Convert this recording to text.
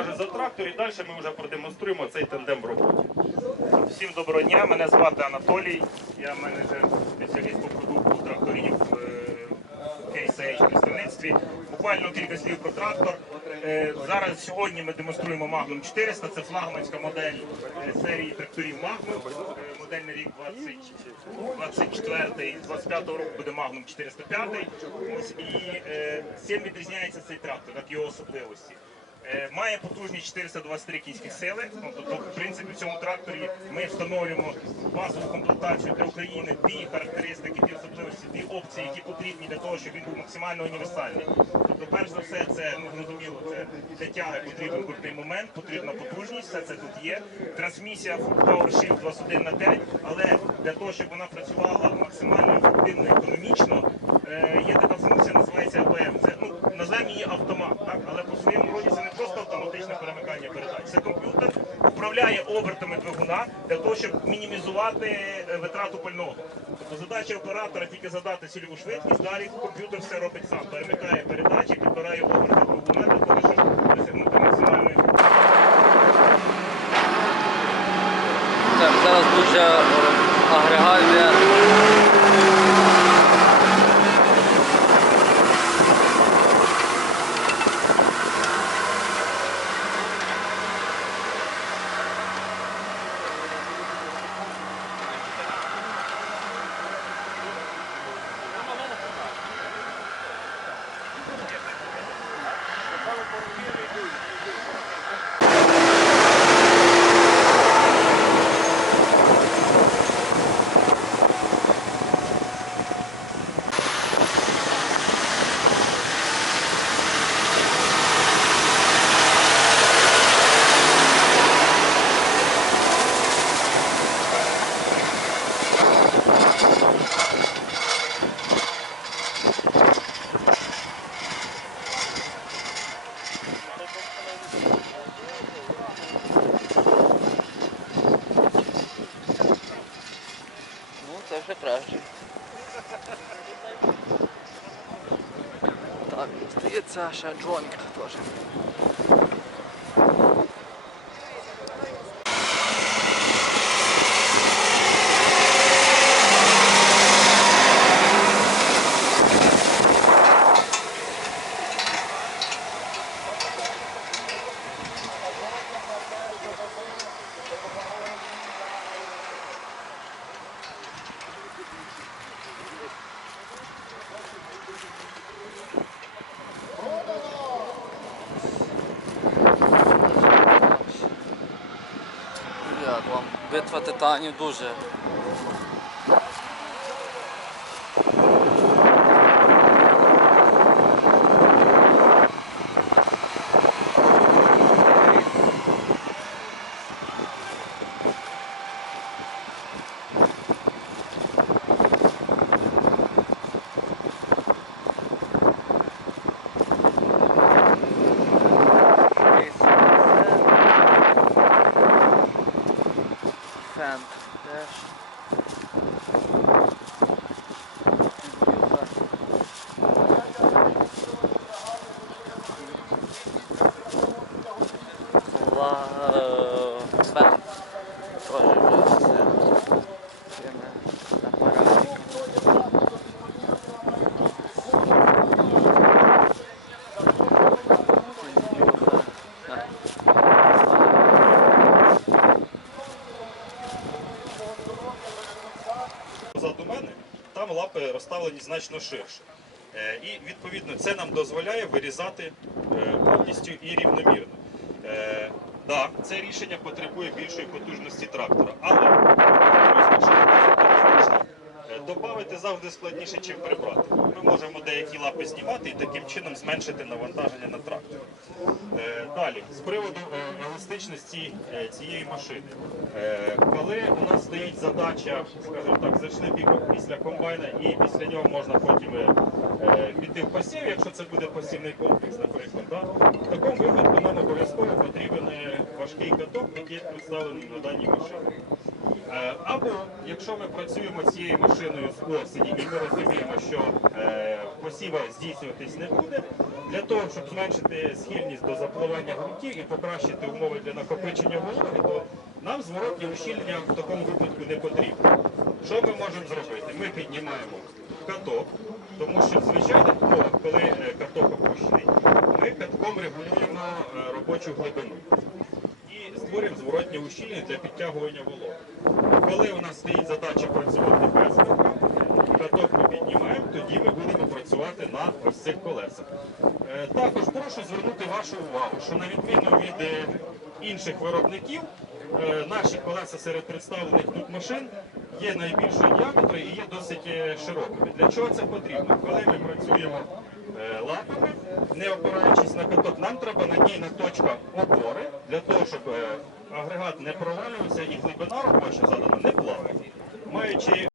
розкаже за трактор і далі ми вже продемонструємо цей тандем в роботі. Всім доброго дня, мене звати Анатолій, я менеджер спеціаліст по продукту тракторів в KSH представництві. Буквально кілька слів про трактор. Е, Зараз сьогодні ми демонструємо Magnum 400, це флагманська модель е, серії тракторів Magnum. Е, Модельний рік 24 25 року буде Magnum 405. Ось, і е, чим відрізняється цей трактор, як його особливості. Е, Має потужність 423 кінські сили. Ну, Тобто, в принципі, в цьому тракторі ми встановлюємо базову комплектацію для України, ті характеристики, ті особливості, ті опції, які потрібні для того, щоб він був максимально універсальний. Тобто, перш за все, це ну зрозуміло, це для тяги потрібен крутий момент, потрібна потужність, все це тут є. Трансмісія Full Power Shift 21 на 5, але для того, щоб вона працювала максимально ефективно, економічно, е, є така функція, називається АПМ. Це ну називаємо її автомат, так але по своєму роді це не автоматичне перемикання передач. Це комп'ютер управляє обертами двигуна для того, щоб мінімізувати е, витрату пального. Тобто задача оператора тільки задати цільову швидкість, далі комп'ютер все робить сам, перемикає передачі, підбирає оберти двигуна для того, щоб досягнути максимальної Так, зараз дуже е, агрегальне. Ona mi schon jedca, szanżonik, to Битва титанів дуже. Лапи розставлені значно ширше. Е, І відповідно це нам дозволяє вирізати е, повністю і рівномірно. Так, Да, це рішення потребує більшої потужності трактора, але Добавити завжди складніше, ніж прибрати. Ми можемо деякі лапи знімати і таким чином зменшити навантаження на трактор. Е, Далі, з приводу е, еластичності е, цієї машини. Коли у нас стоїть задача, скажімо так, зайшли біком після комбайна і після нього можна потім піти в посів, якщо це буде посівний комплекс, наприклад. В такому випадку нам обов'язково потрібен важкий каток, який представлений на даній машині. Е, Або якщо ми працюємо цією машиною з осені і ми розуміємо, що е, посіва здійснюватись не буде, Для того, щоб зменшити схильність до запливання ґрунтів і покращити умови для накопичення вологи, то нам зворотні ущільнення в такому випадку не потрібно. Що ми можемо зробити? Ми піднімаємо каток, тому що в звичайних умовах, коли е, каток опущений, ми катком регулюємо робочу глибину і створюємо зворотнє ущільнення для підтягування вологи. Коли у нас стоїть задача працювати без катка, каток ми піднімаємо, тоді ми будемо працювати на ось цих колесах. Е, Також прошу звернути вашу увагу, що на відміну від е, інших виробників, е, наші колеса серед представлених тут машин є найбільшого діаметру і є досить широкими. Для чого це потрібно? Коли ми працюємо лапами, не опираючись на каток, нам треба надійна точка опори для того, щоб е, агрегат не провалювався і глибина робоча задана не плавала. Маючи